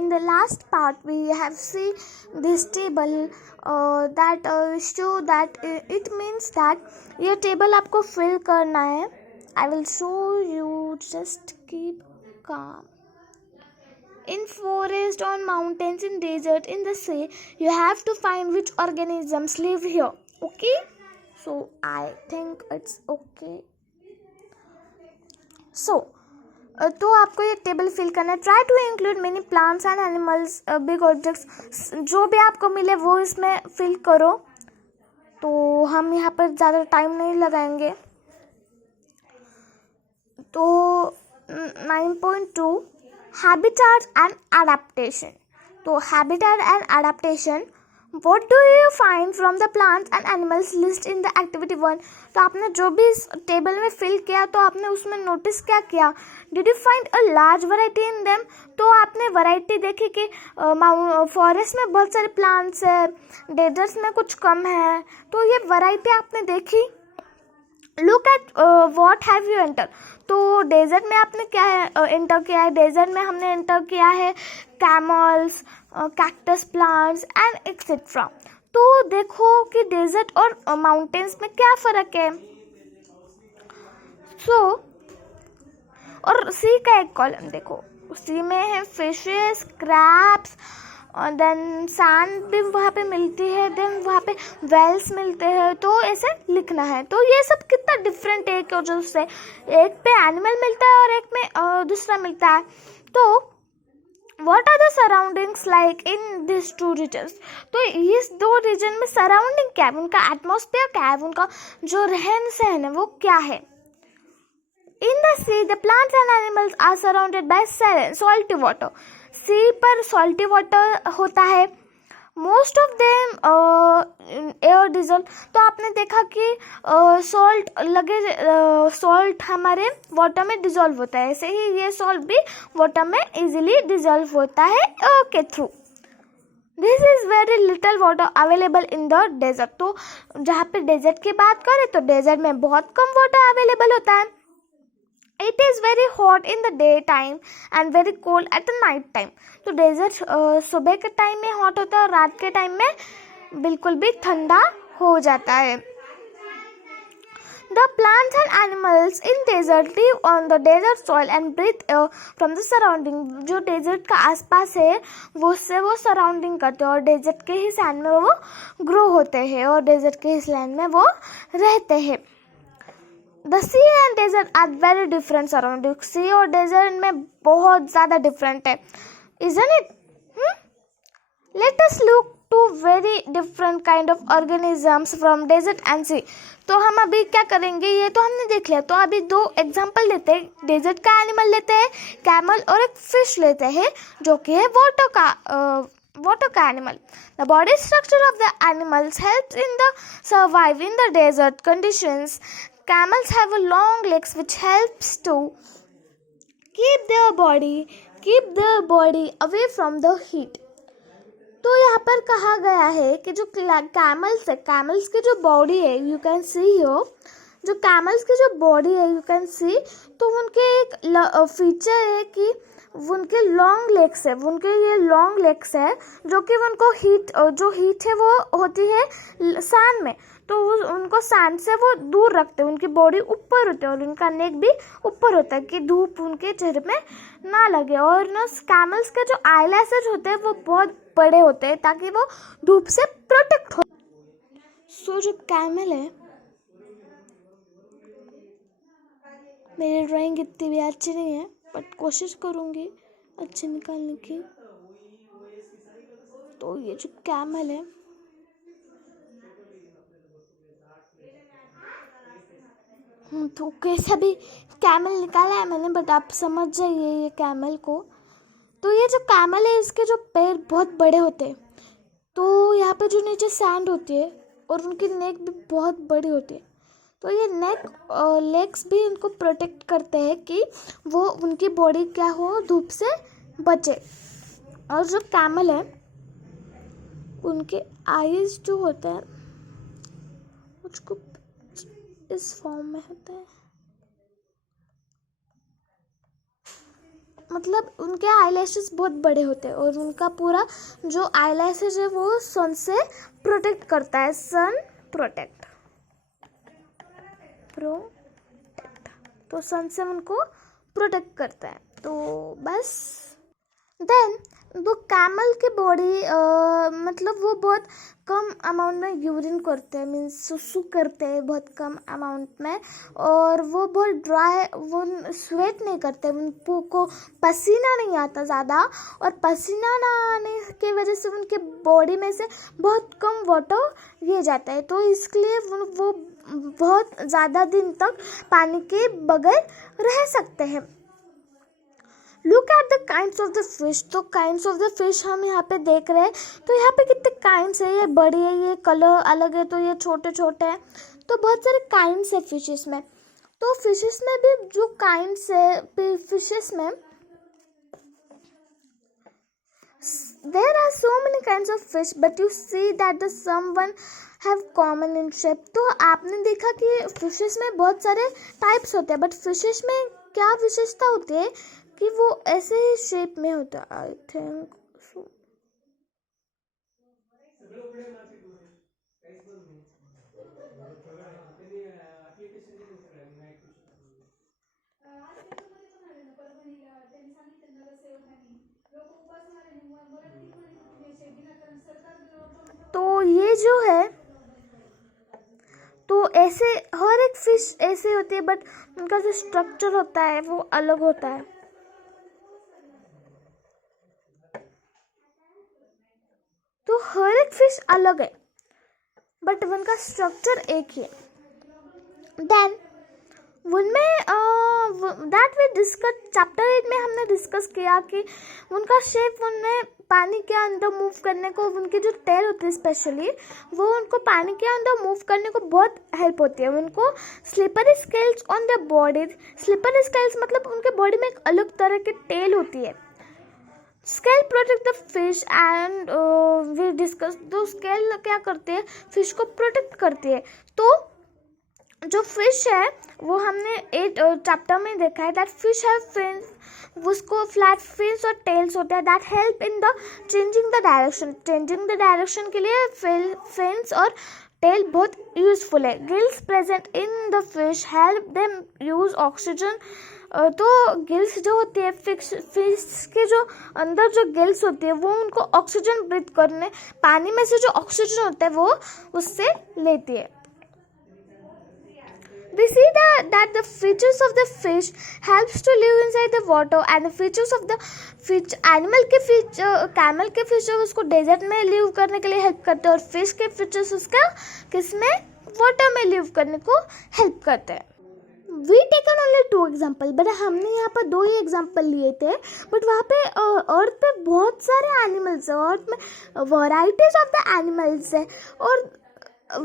in the last part we have seen this table that show that it means that ये table आपको fill करना है. I will show you, just keep calm. In forest, on mountains, in desert, in the sea, you have to find which organisms live here. Okay? So I think it's okay. So तो आपको ये table fill करना है. Try to include many plants and animals, big objects, जो भी आपको मिले वो इसमें फिल करो. तो हम यहाँ पर ज़्यादा टाइम नहीं लगाएंगे. तो 9.2 Habitat and Adaptation. तो Habitat and Adaptation, what do you find from the plants and animals list in the activity 1? तो आपने जो भी इस टेबल में फिल किया तो आपने उसमें नोटिस क्या किया? Did you find a large variety in them? तो आपने वैरायटी देखी कि फॉरेस्ट में बहुत सारे प्लांट्स है, डेजर्ट्स में कुछ कम है. तो ये वैरायटी आपने देखी. Look at what have you enter. तो डेजर्ट में आपने क्या एंटर किया है? डेजर्ट में हमने एंटर किया है camels, cactus plants and etcetera. तो देखो कि डेजर्ट और माउंटेन्स में क्या फ़र्क है. और सी का एक कॉलम देखो, सी में है फिशेस, क्रैब्स, और देन सैंड भी वहाँ पे मिलती है, देन वहाँ पे वेल्स मिलते हैं. तो ऐसे लिखना है. तो ये सब कितना डिफरेंट है, क्यों जो से एक पे एनिमल मिलता है और एक में दूसरा मिलता है. तो what are the surroundings like in this two regions. तो इस दो रीजन में सराउंडिंग क्या है, उनका एटमॉस्फेयर क्या है, उनका जो रहन सहन है वो क्या है. In the sea, the plants and animals are surrounded by salty water. सी पर सॉल्टी वाटर होता है. Most of them air diesel. तो आपने देखा कि सॉल्ट हमारे वाटर में डिजॉल्व होता है. ऐसे ही ये सॉल्ट भी वाटर में इजीली डिजॉल्व होता है एयर के through. This is very little water available in the desert. तो जहाँ पे डेजर्ट की बात करें तो डेजर्ट में बहुत कम वाटर अवेलेबल होता है. It is very hot in the day time and very cold at the night time. तो डेजर्ट सुबह के टाइम में हॉट होता है और रात के टाइम में बिल्कुल भी ठंडा हो जाता है. The plants and animals in desert live on the desert soil and breathe air from the surrounding. जो डेजर्ट का आसपास है वो उससे वो सराउंडिंग करते हैं और डेजर्ट के ही सैंड में वो ग्रो होते हैं और डेजर्ट के ही लैंड में वो रहते हैं. The sea and desert are very different surroundings. sea और desert में बहुत ज़्यादा different है, isn't it? Let us look to very different kind of organisms from desert and sea. तो हम अभी क्या करेंगे, ये तो हमने देख लिया. तो अभी दो एग्जाम्पल लेते हैं. डेजर्ट का एनिमल लेते हैं कैमल और एक फिश लेते हैं जो कि है वाटर का animal. The body structure of the animals helps in the survive in the desert conditions. Camels have a long legs which helps to keep their body away from the heat. तो यहाँ पर कहा गया है कि जो camels है, camels की जो बॉडी है यू कैन सी हियर, जो कैमल्स की जो बॉडी है यू कैन सी, तो उनके एक फीचर है कि उनके लॉन्ग लेग्स है, उनके ये लॉन्ग लेग्स है जो कि उनको जो हीट है वो होती है सैंड में. तो उनको सैंड से वो दूर रखते हैं, उनकी बॉडी ऊपर होती है और उनका नेक भी ऊपर होता है कि धूप उनके चेहरे में ना लगे. और ना कैमल्स के जो आईलैशेस होते हैं वो बहुत बड़े होते हैं ताकि वो धूप से प्रोटेक्ट हो. सो जो कैमल है, मेरी ड्राइंग इतनी भी अच्छी नहीं है बट कोशिश करूँगी अच्छी निकालने की. तो ये जो कैमल है, तो कैसा भी कैमल निकाला है मैंने बट आप समझ जाइए ये कैमल को. तो ये जो कैमल है इसके जो पैर बहुत बड़े होते हैं. तो यहाँ पे जो नीचे सैंड होती है और उनकी नेक भी बहुत बड़ी होती है. तो ये नेक लेग्स भी उनको प्रोटेक्ट करते हैं कि वो उनकी बॉडी क्या हो, धूप से बचे. और जो कैमल है उनके आईज जो होते हैं उसको इस फॉर्म में होता है. मतलब उनके आईलैशेस बहुत बड़े होते हैं और उनका पूरा जो आईलैशेस है वो सन से प्रोटेक्ट करता है. सन प्रोटेक्ट तो सन से उनको प्रोटेक्ट करता है. तो बस देन वो कैमल की बॉडी मतलब वो बहुत कम अमाउंट में यूरिन करते हैं, मीन्स सुसु करते हैं बहुत कम अमाउंट में, और वो बहुत ड्राई, वो स्वेट नहीं करते, उनको पसीना नहीं आता ज़्यादा, और पसीना ना आने की वजह से उनके बॉडी में से बहुत कम वाटर ये जाता है. तो इसलिए वो बहुत ज़्यादा दिन तक पानी के बगैर रह सकते हैं. Look at the kinds of the fish. तो काइंड्स ऑफ द फिश हम यहाँ पे देख रहे हैं. तो यहाँ पे कितने काइंड्स है, ये बड़ी है, ये कलर अलग है, तो ये छोटे छोटे हैं. तो बहुत सारे काइंड्स है फिशेस में. तो फिशेस में भी जो काइंड्स है फिशेस में there are so many kinds of fish but you see that the some one have common in shape. तो आपने देखा कि फिशेस में बहुत सारे टाइप्स होते हैं, बट फिशेस में क्या विशेषता होती है कि वो ऐसे ही शेप में होता है. I think so. तो ये जो है, तो ऐसे हर एक फिश ऐसे होती है, बट उनका जो स्ट्रक्चर होता है वो अलग होता है. तो हर एक फिश अलग है बट उनका स्ट्रक्चर एक ही है. देन उनमें दैट वी डिस्कस चैप्टर 8 में हमने डिस्कस किया कि उनका शेप, उनमें पानी के अंदर मूव करने को, उनकी जो टेल होती है स्पेशली, वो उनको पानी के अंदर मूव करने को बहुत हेल्प होती है. उनको slippery scales on the body. Slippery scales मतलब उनके बॉडी में एक अलग तरह की टेल होती है. Scale protect the fish and we discuss. तो स्केल क्या करते हैं, फिश को प्रोटेक्ट करती है. तो जो फिश है वो हमने 8 चैप्टर में देखा है दैट फिश हैव फिन्स. उसको फ्लैट फिन्स और टेल्स होते हैं that help in the changing the direction. Changing the direction के लिए फिन्स और टेल बहुत यूजफुल है. Gills present in the fish help them use oxygen. तो गिल्स जो होती है फिश के जो अंदर जो गिल्स होती है वो उनको ऑक्सीजन ब्रीथ करने, पानी में से जो ऑक्सीजन होता है वो उससे लेती है. We see that the features of the fish helps to live inside the water and the features of the fish animal के कैमल के फीचर उसको डेजर्ट में लिव करने के लिए हेल्प करते हैं, और फिश के फीचर्स उसका किसमें, वाटर में लिव करने को हेल्प करते हैं. We taken only 2 example, but हमने यहाँ पर 2 ही एग्जाम्पल लिए थे. बट वहाँ पे अर्थ पे बहुत सारे एनिमल्स है, अर्थ में वराइटीज ऑफ द एनिमल्स है, और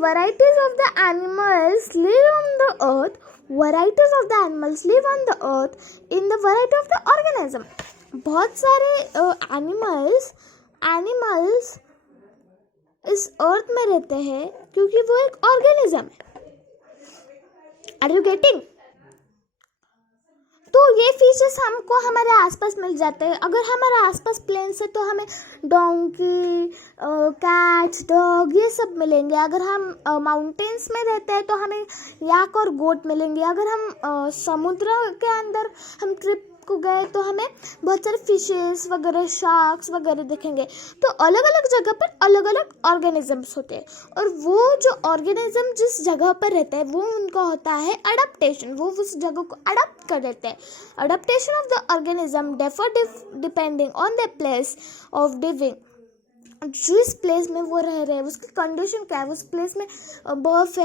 varieties of the animals live on the earth. Varieties of the animals live on the earth in the variety of the organism. बहुत सारे animals इस अर्थ में रहते हैं क्योंकि वो एक ऑर्गेनिज्म है. Are you getting? तो ये फीचर्स हमको हमारे आसपास मिल जाते हैं. अगर हमारे आसपास प्लेन्स है तो हमें डोंकी, कैट्स, डॉग ये सब मिलेंगे. अगर हम माउंटेन्स में रहते हैं तो हमें याक और गोट मिलेंगे. अगर हम समुद्र के अंदर हम ट्रिप को गए तो हमें बहुत सारे फिशेस वगैरह, शार्क्स वगैरह दिखेंगे. तो अलग अलग जगह पर अलग अलग ऑर्गेनिजम्स होते हैं, और वो जो ऑर्गेनिज्म जिस जगह पर रहता है वो उनका होता है अडप्टेशन. वो उस जगह को अडप्ट कर देते हैं. Adaptation of the organism differ depending on the place of living. जिस प्लेस में वो रह रहे हैं उसकी कंडीशन क्या है, उस प्लेस में बर्फ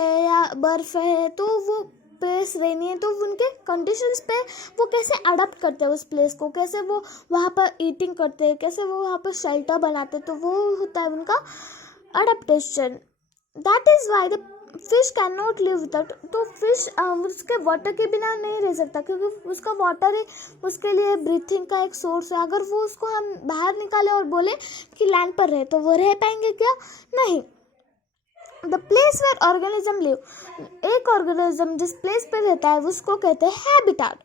है तो वो प्लेस रहनी है, तो उनके कंडीशंस पे वो कैसे अडप्ट करते हैं उस प्लेस को, कैसे वो वहाँ पर ईटिंग करते हैं, कैसे वो वहाँ पर शेल्टर बनाते हैं. तो वो होता है उनका adaptation. That is why the fish can not live without. तो फिश उसके वाटर के बिना नहीं रह सकता, क्योंकि उसका वाटर ही उसके लिए ब्रीथिंग का एक सोर्स है. अगर वो उसको हम बाहर निकालें और बोले कि लैंड पर रहे तो वो रह पाएंगे क्या, नहीं. The place where organism live. एक ऑर्गेनिज्म जिस प्लेस पे रहता है उसको कहते हैं हैबिटाट.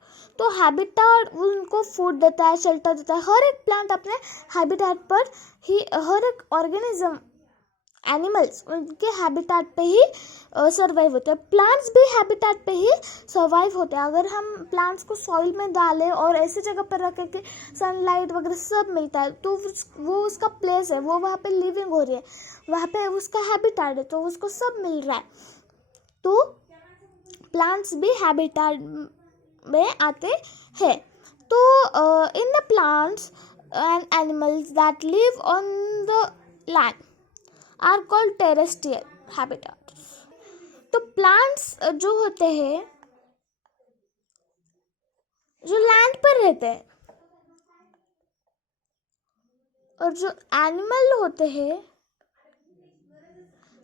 तो हैबिटाट उनको फूड देता है, शेल्टर देता है। हर एक प्लांट अपने हैबिटाट पर ही, हर एक ऑर्गेनिज्म, एनिमल्स उनके हैबिटाट पे ही सर्वाइव होते हैं। प्लांट्स भी हैबिटाट पे ही सर्वाइव होते हैं। अगर हम प्लांट्स को सॉइल में डालें और ऐसी जगह पर रखें कि सनलाइट वगैरह सब मिलता है, तो वो उसका प्लेस है, वो वहाँ पे लिविंग हो रही है, वहाँ पे उसका हैबिटाट है, तो उसको सब मिल रहा है। तो प्लांट्स भी हैबिटाट में आते हैं। तो in the plants and animals that live on the land are called terrestrial habitats. तो प्लांट्स जो होते हैं, जो लैंड पर रहते हैं, और जो एनिमल होते हैं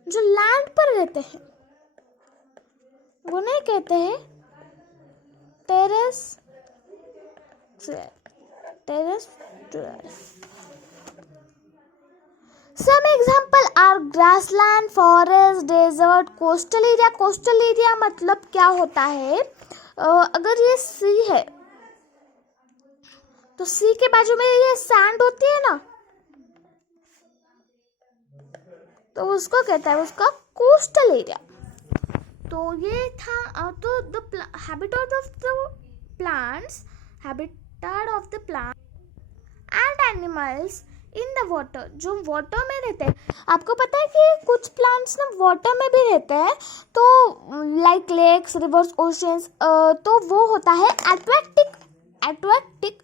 जो लैंड पर रहते हैं, उन्हें कहते हैं terrestrial. Some example are grassland, forest, desert, coastal area। coastal area मतलब क्या होता है? अगर ये सी है तो सी के बाजू में ये सैंड होती है ना, तो उसको कहता है उसका कोस्टल एरिया। तो ये था तो the habitat of the plants and animals in the water, जो वाटर में रहते हैं। आपको पता है कि कुछ प्लांट्स ना वाटर में भी रहते हैं, तो लाइक लेक्स, रिवर्स, ओशंस, तो वो होता है एक्वाटिक,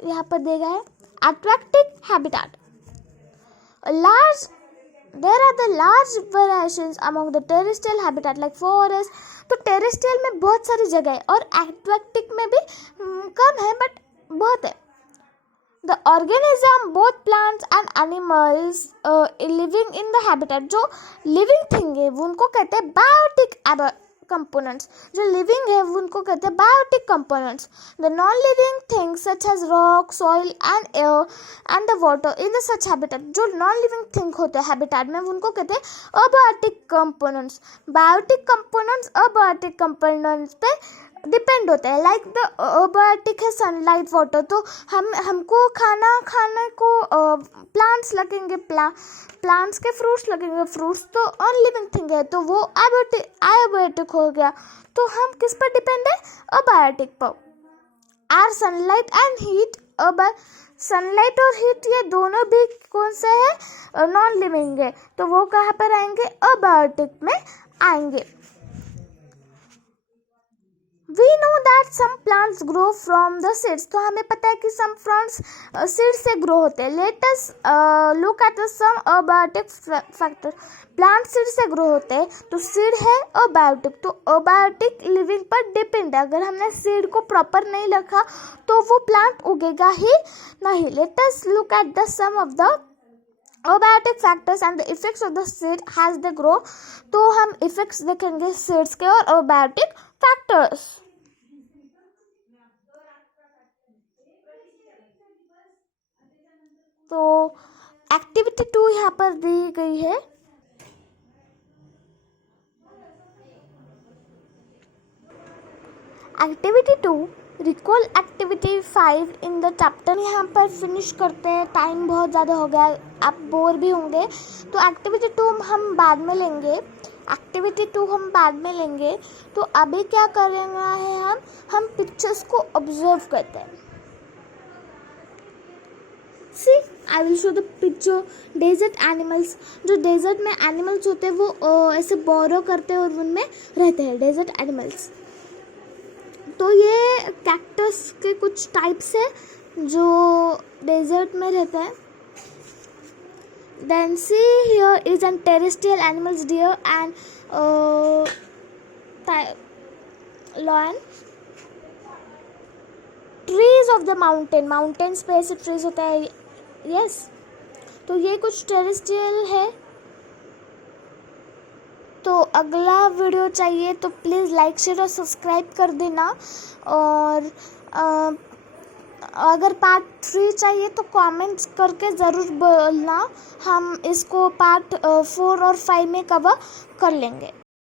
यहाँ पर देगा है aquatic habitat. There are the large variations among the terrestrial habitat like forest। तो टेरेस्ट्रियल में बहुत सारी जगह है और एक्वाटिक में भी कम है, बट बहुत है। The organism, both plants and animals living in the habitat, जो living thing है वो उनको कहते हैं biotic components। जो living है वो उनको कहते हैं biotic components। The non-living things such as rock, soil and air and the water in the such habitat, जो non-living thing होते हैं habitat में, वो उनको कहते हैं abiotic components। Biotic components abiotic components पे डिपेंड होता है। लाइक द अबायोटिक है सनलाइट, वाटर। तो हमको खाने को प्लांट्स लगेंगे, प्लांट्स के फ्रूट्स लगेंगे, फ्रूट्स तो अनलिविंग थिंग है, तो वो अबायोटिक हो गया। तो हम किस पर डिपेंड है? अबायोटिक पर। Are sunlight and heat, sunlight और हीट ये दोनों भी कौन से है? नॉन लिविंग है, तो वो कहाँ पर आएंगे? अबायोटिक में आएंगे। We know that some plants grow from the seeds। तो हमें पता है कि some plants seeds से grow होते हैं। Let us look at the some abiotic factors। Plants seed से grow होते हैं, तो seed है abiotic, तो abiotic living पर डिपेंड है। अगर हमने seed को प्रॉपर नहीं रखा तो वो प्लांट उगेगा ही नहीं। Let us look at the some of the abiotic factors and the effects of the seed as they grow। तो हम effects देखेंगे seeds के और abiotic factors। तो एक्टिविटी 2 यहाँ पर दी गई है। Activity 2 recall activity 5 in the chapter. यहाँ पर फिनिश करते हैं, टाइम बहुत ज़्यादा हो गया, आप बोर भी होंगे। तो एक्टिविटी 2 हम बाद में लेंगे, तो अभी क्या करेंगे है, हम पिक्चर्स को ऑब्जर्व करते हैं। See I will show the picture desert animals. जो डेजर्ट में एनिमल्स होते हैं वो ऐसे बोरो करते हैं और उनमें रहते हैं डेजर्ट एनिमल्स। तो ये कैक्टस के कुछ टाइप्स है जो डेजर्ट में रहते हैं। Then see here is an terrestrial animals, deer and lion। Trees of the mountains पे ऐसे trees होता है, yes। तो ये कुछ terrestrial है। तो अगला वीडियो चाहिए तो प्लीज़ लाइक, शेयर और सब्सक्राइब कर देना। और अगर पार्ट 3 चाहिए तो कमेंट्स करके ज़रूर बोलना, हम इसको पार्ट 4 और 5 में कवर कर लेंगे।